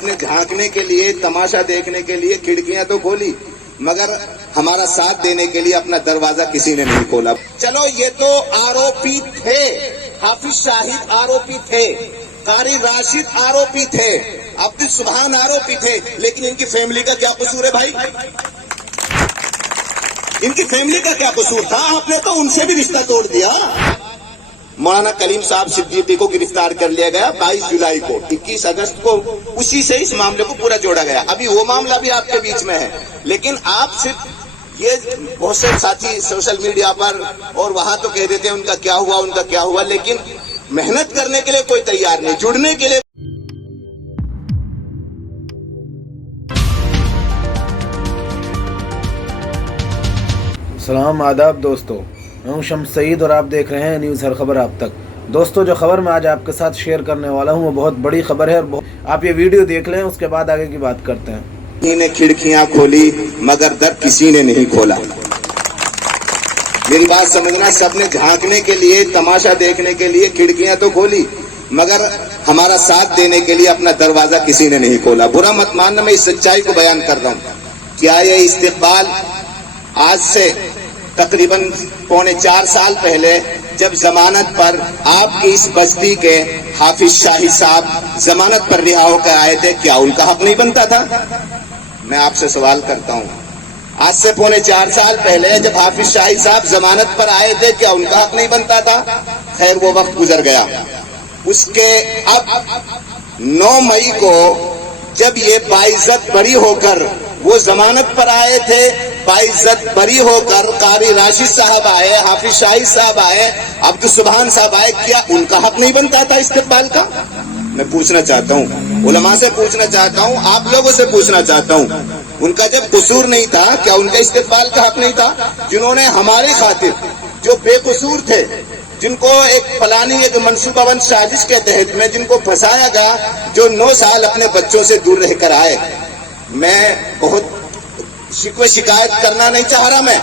सबने झांकने के लिए, तमाशा देखने के लिए खिड़कियां तो खोली, मगर हमारा साथ देने के लिए अपना दरवाजा किसी ने नहीं खोला। चलो ये तो आरोपी थे, हाफिज शाहिद आरोपी थे, कारी राशिद आरोपी थे, अब्दुल सुभान आरोपी थे, लेकिन इनकी फैमिली का क्या कसूर है भाई? इनकी फैमिली का क्या कसूर था? आपने तो उनसे भी रिश्ता तोड़ दिया। मौलाना कलीम साहब सिद्दीकी को गिरफ्तार कर लिया गया 22 जुलाई को, 21 अगस्त को उसी से इस मामले को पूरा जोड़ा गया। अभी वो मामला भी आपके बीच में है, लेकिन आप सिर्फ ये बहुत से साथी सोशल मीडिया पर और वहां तो कह देते हैं उनका क्या हुआ, उनका क्या हुआ, लेकिन मेहनत करने के लिए कोई तैयार नहीं, जुड़ने के लिए। सलाम आदाब दोस्तों, मैं हूं शम्स सईद और आप देख रहे हैं न्यूज़ हर खबर आप तक। दोस्तों, जो खबर मैं आज आपके साथ शेयर करने वाला हूं वो बहुत बड़ी खबर है और आप ये वीडियो देख लें, उसके बाद आगे की बात करते हैं। किसी ने खिड़कियां खोली मगर दर किसी ने नहीं खोला। मेरी बात समझना, सबने झांकने के लिए, तमाशा देखने के लिए खिड़कियां तो खोली, मगर हमारा साथ देने के लिए अपना दरवाजा किसी ने नहीं खोला। बुरा मत मानना, मैं इस सच्चाई को बयान कर रहा हूं। क्या ये इस्तिकबाल आज से तकरीबन 3.25 साल पहले जब जमानत पर आपकी इस बस्ती के हाफिज शाहिद साहब जमानत पर रिहा होकर आए थे, क्या उनका हक नहीं बनता था? मैं आपसे सवाल करता हूं, आज से 3.25 साल पहले जब हाफिज शाहिद साहब जमानत पर आए थे, क्या उनका हक नहीं बनता था? खैर, वो वक्त गुजर गया। उसके अब 9 मई को जब ये बाइज्जत बरी होकर वो जमानत पर आए थे, बाइज्जत बरी होकर कारी राशिद साहब आए, हाफिज शाहिद साहब आए, अब्दुल सुभान साहब आए, क्या उनका हक नहीं बनता था इस्तिकबाल का? मैं पूछना चाहता हूँ, उलमा से पूछना चाहता हूँ, आप लोगों से पूछना चाहता हूँ, उनका जब कसूर नहीं था, क्या उनका इस्तिकबाल का हक नहीं था? जिन्होंने हमारी खातिर, जो बेकसूर थे, जिनको एक फलानी एक मंसूबाबंद साजिश के तहत में जिनको फंसाया गया, जो 9 साल अपने बच्चों से दूर रहकर आए। मैं बहुत शिकवे शिकायत करना नहीं चाह रहा मैं,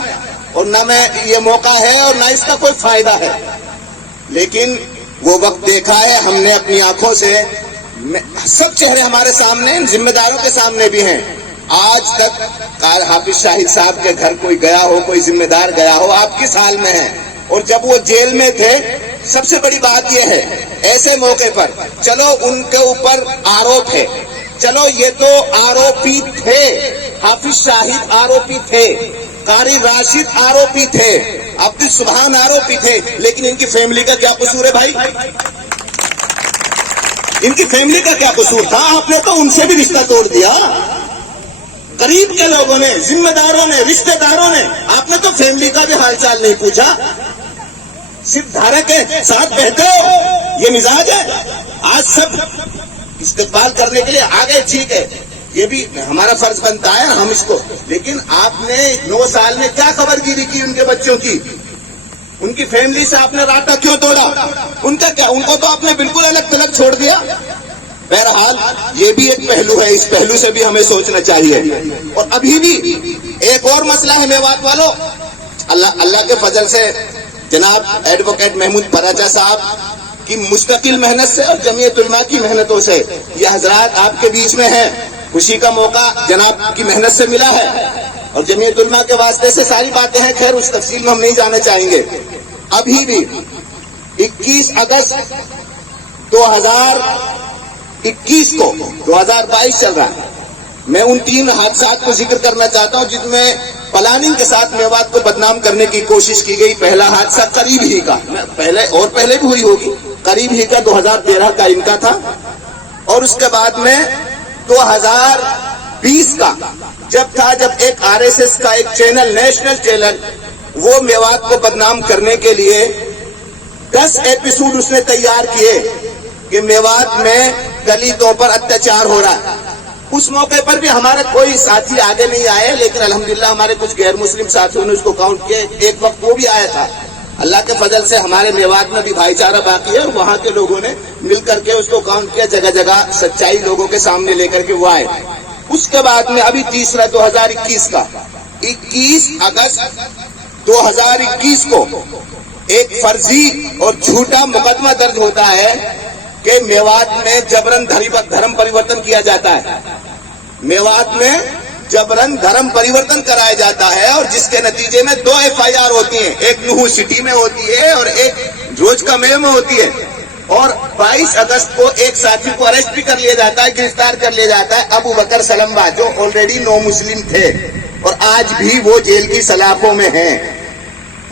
और ना मैं ये मौका है और ना इसका कोई फायदा है, लेकिन वो वक्त देखा है हमने अपनी आंखों से। सब चेहरे हमारे सामने, जिम्मेदारों के सामने भी हैं। आज तक हाफिज शाहिद साहब के घर कोई गया हो, कोई जिम्मेदार गया हो, आप किस हाल में हैं? और जब वो जेल में थे, सबसे बड़ी बात यह है, ऐसे मौके पर चलो उनके ऊपर आरोप है, चलो ये तो आरोपी थे, हाफिज शाहिद आरोपी थे, कारी राशिद आरोपी थे, अब्दुल सुभान आरोपी थे, लेकिन इनकी फैमिली का क्या कसूर है भाई? इनकी फैमिली का क्या कसूर था? आपने तो उनसे भी रिश्ता तोड़ दिया। करीब के लोगों ने, जिम्मेदारों ने, रिश्तेदारों ने, आपने तो फैमिली का भी हालचाल नहीं पूछा। सिर्फ धारा के साथ बहते हो, ये मिजाज है? आज सब इस्तेमाल करने के लिए आ गए, ठीक है, ये भी हमारा फर्ज बनता है हम इसको, लेकिन आपने 9 साल में क्या खबरगिरी की उनके बच्चों की? उनकी फैमिली से आपने रास्ता क्यों तोड़ा? उनका क्या, उनको तो आपने बिल्कुल अलग थलग छोड़ दिया। बहरहाल ये भी एक पहलू है, इस पहलू से भी हमें सोचना चाहिए। और अभी भी एक और मसला है मेवात वालों, अल्लाह के फजल से जनाब एडवोकेट महमूद फराजा साहब की मुस्तकिल मेहनत से और जमीयत उलमा की मेहनतों से ये हजरात आपके बीच में है। खुशी का मौका जनाब की मेहनत से मिला है और जमीयत उलमा के वास्ते से सारी बातें हैं। खैर, उस तफसील में हम नहीं जाना चाहेंगे। अभी भी 21 अगस्त 2021 को 2022 चल रहा है, मैं उन 3 हादसात को जिक्र करना चाहता हूं जिनमें प्लानिंग के साथ मेवात को बदनाम करने की कोशिश की गई। पहला हादसा करीब ही का, पहले भी हुई होगी, करीब ही का 2013 का इनका था, और उसके बाद में 2020 का जब एक आरएसएस का एक चैनल, नेशनल चैनल, वो मेवात को बदनाम करने के लिए 10 एपिसोड उसने तैयार किए कि मेवात में दलितों पर अत्याचार हो रहा है। उस मौके पर भी हमारे कोई साथी आगे नहीं आए, लेकिन अल्हम्दुलिल्लाह हमारे कुछ गैर मुस्लिम साथियों ने उसको काउंट किया। एक वक्त वो भी आया था। अल्लाह के फजल से हमारे मेवात में भी भाईचारा बाकी है और वहां के लोगों ने मिल करके उसको काउंट किया, जगह जगह सच्चाई लोगों के सामने लेकर के वो आए। उसके बाद में अभी तीसरा 2021 का 21 अगस्त 2021 को एक फर्जी और झूठा मुकदमा दर्ज होता है کہ میوات میں جبرن دھرم پریورتن کیا جاتا ہے، میوات میں جبرن دھرم پریورتن کرایا جاتا ہے، اور جس کے نتیجے میں 2 FIR ہوتی ہیں، ایک نوح سٹی میں ہوتی ہے اور ایک روز کا میو میں ہوتی ہے، اور 22 اگست کو ایک ساتھی کو اریسٹ بھی کر لیا جاتا ہے، گرفتار کر لیا جاتا ہے، ابو بکر سلمبا، جو آلریڈی نو مسلم تھے اور آج بھی وہ جیل کی سلاخوں میں ہیں۔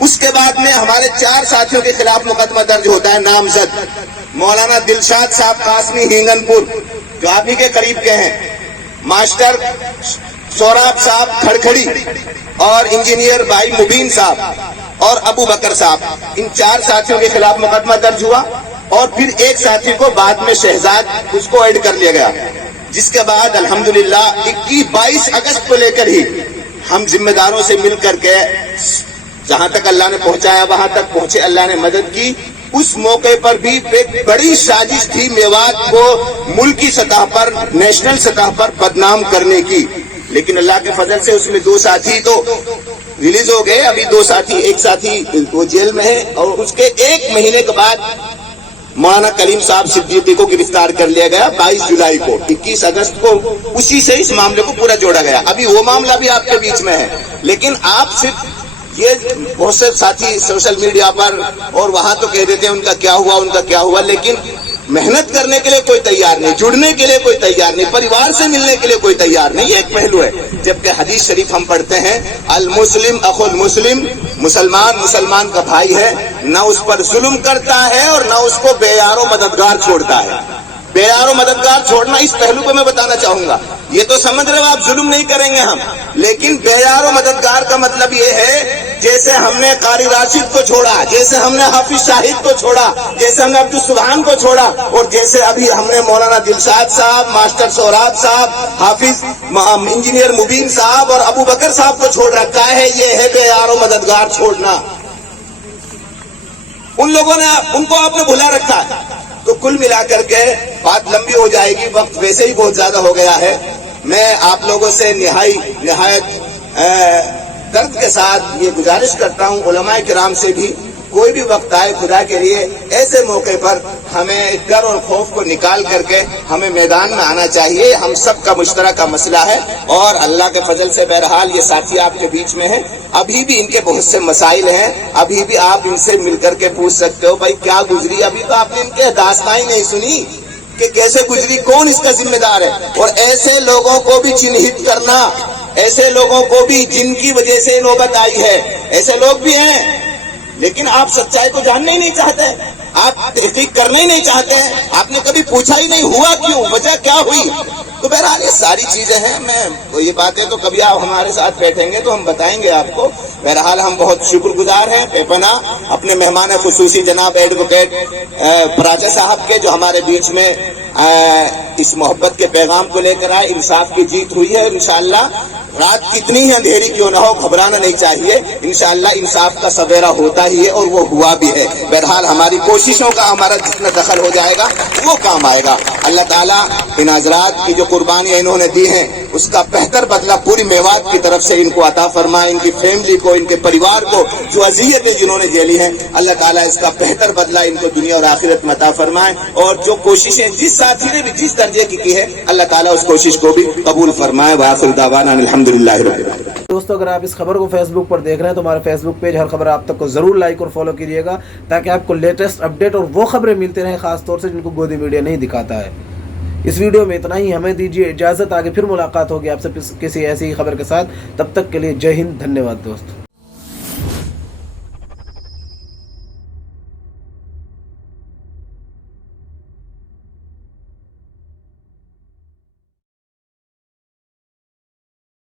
اس کے بعد میں ہمارے 4 ساتھیوں کے خلاف مقدمہ درج ہوتا ہے نامزد، مولانا دلشاد صاحب قاسمی ہینگن پور جو آپ ہی کے قریب کے ہیں، ماسٹر سوراب صاحب کھڑکھڑی اور انجینئر بھائی مبین صاحب اور ابو بکر صاحب، ان 4 ساتھیوں کے خلاف مقدمہ درج ہوا، اور پھر ایک ساتھی کو بعد میں شہزاد اس کو ایڈ کر لیا گیا، جس کے بعد الحمدللہ 22 اگست کو لے کر ہی ہم ذمہ داروں سے مل کر کے جہاں تک اللہ نے پہنچایا وہاں تک پہنچے، اللہ نے مدد کی۔ اس موقع پر بھی ایک بڑی سازش تھی میوات کو ملکی سطح پر، نیشنل سطح پر بدنام کرنے کی، لیکن اللہ کے فضل سے اس میں 2 ساتھی تو ریلیز ہو گئے، ابھی 2 ساتھی، ایک ساتھی وہ جیل میں ہے، اور اس کے 1 مہینے کے بعد مولانا کلیم صاحب صدیقی کو گرفتار کر لیا گیا 22 جولائی کو۔ 21 اگست کو اسی سے اس معاملے کو پورا جوڑا گیا۔ ابھی وہ معاملہ بھی آپ کے بیچ میں ہے، لیکن آپ صرف یہ بہت سے ساتھی سوشل میڈیا پر اور وہاں تو کہہ دیتے ہیں ان کا کیا ہوا، ان کا کیا ہوا، لیکن محنت کرنے کے لیے کوئی تیار نہیں، جڑنے کے لیے کوئی تیار نہیں، پریوار سے ملنے کے لیے کوئی تیار نہیں، یہ ایک پہلو ہے۔ جبکہ حدیث شریف ہم پڑھتے ہیں، المسلم اخو المسلم، مسلمان مسلمان کا بھائی ہے، نہ اس پر ظلم کرتا ہے اور نہ اس کو بے یار و مددگار چھوڑتا ہے۔ بے یار و مددگار چھوڑنا، اس پہلو کو میں بتانا چاہوں گا۔ یہ تو سمجھ رہے ہو آپ ظلم نہیں کریں گے ہم، لیکن بے یار و مددگار کا مطلب یہ ہے جیسے ہم نے قاری راشد کو چھوڑا، جیسے ہم نے حافظ شاہد کو چھوڑا، جیسے ہم نے عبدالسبحان کو چھوڑا، اور جیسے ابھی ہم نے مولانا دلشاد صاحب، ماسٹر سوراب صاحب، حافظ انجینئر مبین صاحب اور ابو بکر صاحب کو چھوڑ رکھا ہے، یہ ہے بے یار و مددگار چھوڑنا۔ ان لوگوں نے ان کو آپ نے بھلا رکھا ہے۔ تو کل ملا کر کے بات لمبی ہو جائے گی، وقت ویسے ہی بہت زیادہ ہو گیا ہے۔ میں آپ لوگوں سے نہایت درد کے ساتھ یہ گزارش کرتا ہوں، علماء کرام سے بھی، کوئی بھی وقت آئے خدا کے لیے ایسے موقع پر ہمیں ڈر اور خوف کو نکال کر کے ہمیں میدان میں آنا چاہیے۔ ہم سب کا مشترکہ مسئلہ ہے، اور اللہ کے فضل سے بہرحال یہ ساتھی آپ کے بیچ میں ہیں، ابھی بھی ان کے بہت سے مسائل ہیں، ابھی بھی آپ ان سے مل کر کے پوچھ سکتے ہو بھائی کیا گزری، ابھی تو آپ نے ان کے داستان ہی نہیں سنی کہ کیسے گزری، کون اس کا ذمہ دار ہے۔ اور ایسے لوگوں کو بھی چنہت کرنا، ایسے لوگوں کو بھی جن کی وجہ سے نوبت آئی ہے، ایسے لوگ بھی ہیں، لیکن آپ سچائی کو جاننا ہی نہیں چاہتے، آپ تحقیق کرنا ہی نہیں چاہتے ہیں، آپ نے کبھی پوچھا ہی نہیں ہوا کیوں، وجہ کیا ہوئی۔ تو بہرحال یہ ساری چیزیں ہیں، میں یہ باتیں تو کبھی آپ ہمارے ساتھ بیٹھیں گے تو ہم بتائیں گے آپ کو۔ بہرحال ہم بہت شکر گزار ہیں بے پناہ اپنے مہمان خصوصی جناب ایڈوکیٹ پراجا صاحب کے، جو ہمارے بیچ میں اس محبت کے پیغام کو لے کر آئے۔ انصاف کی جیت ہوئی ہے، اور انشاءاللہ رات کتنی ہی اندھیری کیوں نہ ہو گھبرانا نہیں چاہیے، انشاءاللہ انصاف کا سویرا ہوتا ہی ہے، اور وہ ہوا بھی ہے۔ بہرحال ہماری کوششوں کا ہمارا جتنا دخل ہو جائے گا وہ کام آئے گا۔ اللہ تعالیٰ ان حضرات کی جو قربانیاں انہوں نے دی ہیں اس کا بہتر بدلہ پوری میوات کی طرف سے ان کو عطا فرمائے، ان کی فیملی کو، ان کے پریوار کو، جو اذیتیں جنہوں نے جھیلی ہیں، اللہ تعالیٰ اس کا بہتر بدلہ ان کو دنیا اور آخرت میں عطا فرمائے، اور جو کوششیں جس ساتھی نے بھی جس درجے کی ہے اللہ تعالیٰ اس کوشش کو بھی قبول فرمائے۔ وآخر دعوانا الحمدللہ رب العالمین۔ دوستو اگر آپ اس خبر کو فیس بک پر دیکھ رہے ہیں تو ہمارا فیس بک پیج ہر خبر آپ تک کو ضرور لائک اور فالو کیجیے گا، تاکہ آپ کو لیٹسٹ اپڈیٹ اور وہ خبریں ملتی رہیں، خاص طور سے جن کو گودی میڈیا نہیں دکھاتا ہے۔ اس ویڈیو میں اتنا ہی، ہمیں دیجیے اجازت، آگے پھر ملاقات ہوگی آپ سے کسی ایسی ہی خبر کے ساتھ، تب تک کے لیے جے ہند، دھنیہ واد دوست۔